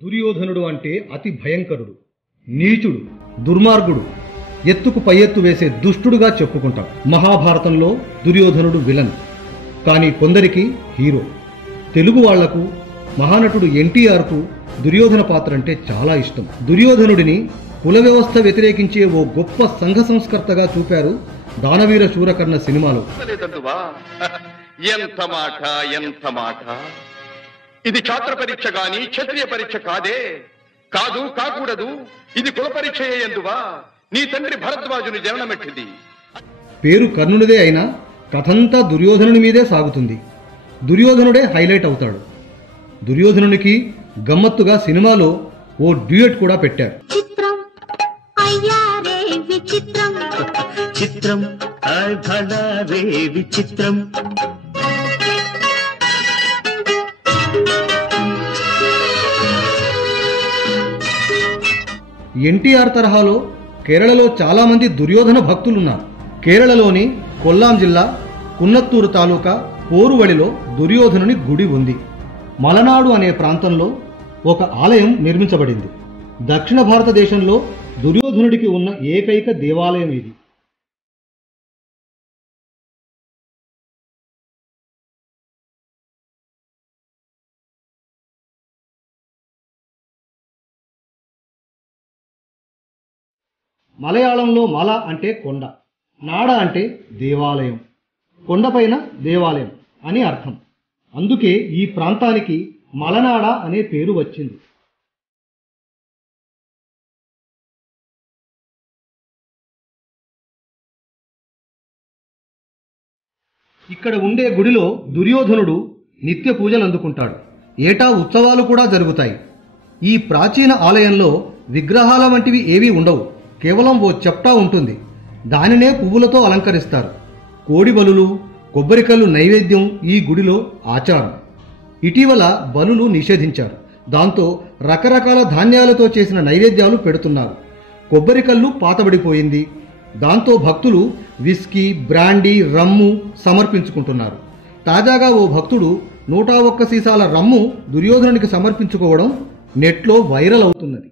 దుర్యోధనుడు అంటే అతి భయంకరుడు, నీచుడు, దుర్మార్గుడు, ఎత్తుకు పై ఎత్తు వేసే దుష్టుడుగా చెప్పుకుంటాం. మహాభారతంలో దుర్యోధనుడు విలన్, కానీ కొందరికి హీరో. తెలుగు వాళ్లకు మహానటుడు ఎన్టీఆర్కు దుర్యోధన పాత్ర అంటే చాలా ఇష్టం. దుర్యోధనుడిని కుల వ్యవస్థ వ్యతిరేకించే ఓ గొప్ప సంఘ సంస్కర్తగా చూపారు దానవీర శూరకర్ణ సినిమాలో. ఎంత మాట ఎంత మాట! ఇది ఛాత్ర పరీక్ష గాని క్షత్రియ పరీక్ష కాదే, కాదు కాకూడదు. ఇది కుల పరీక్ష ఎందువా? నీ తండ్రి భరద్వాజుని జననమెట్టింది. పేరు కర్ణునిదే అయినా కథంతా దుర్యోధనుని మీదే సాగుతుంది. దుర్యోధనుడే హైలైట్ అవుతాడు. దుర్యోధనునికి గమ్మత్తుగా సినిమాలో ఓ డ్యూయట్ కూడా పెట్టారు. చిత్రం విచిత్రం. ఎన్టీఆర్ తరహాలో కేరళలో చాలా మంది దుర్యోధన భక్తులున్నారు. కేరళలోని కొల్లాం జిల్లా కున్నత్తూరు తాలూకా పోరువళిలో దుర్యోధనుని గుడి ఉంది. మలనాడు అనే ప్రాంతంలో ఒక ఆలయం నిర్మించబడింది. దక్షిణ భారతదేశంలో దుర్యోధనుడికి ఉన్న ఏకైక దేవాలయం ఇది. మలయాళంలో మల అంటే కొండ, నాడ అంటే దేవాలయం, కొండపైన దేవాలయం అని అర్థం. అందుకే ఈ ప్రాంతానికి మలనాడ అనే పేరు వచ్చింది. ఇక్కడ ఉండే గుడిలో దుర్యోధనుడు నిత్య పూజలు అందుకుంటాడు. ఏటా ఉత్సవాలు కూడా జరుగుతాయి. ఈ ప్రాచీన ఆలయంలో విగ్రహాల వంటివి ఏవీ ఉండవు. కేవలం ఓ చెప్టా ఉంటుంది. దానినే పువ్వులతో అలంకరిస్తారు. కోడి బలులు, కొబ్బరికల్లు నైవేద్యం ఈ గుడిలో ఆచారం. ఇటీవల బలులు నిషేధించారు. దాంతో రకరకాల ధాన్యాలతో చేసిన నైవేద్యాలు పెడుతున్నారు. కొబ్బరికల్లు పాతబడిపోయింది. దాంతో భక్తులు విస్కీ, బ్రాండీ, రమ్ము సమర్పించుకుంటున్నారు. తాజాగా ఓ భక్తుడు 101 సీసాల రమ్ము దుర్యోధనునికి సమర్పించుకోవడం నెట్లో వైరల్ అవుతున్నది.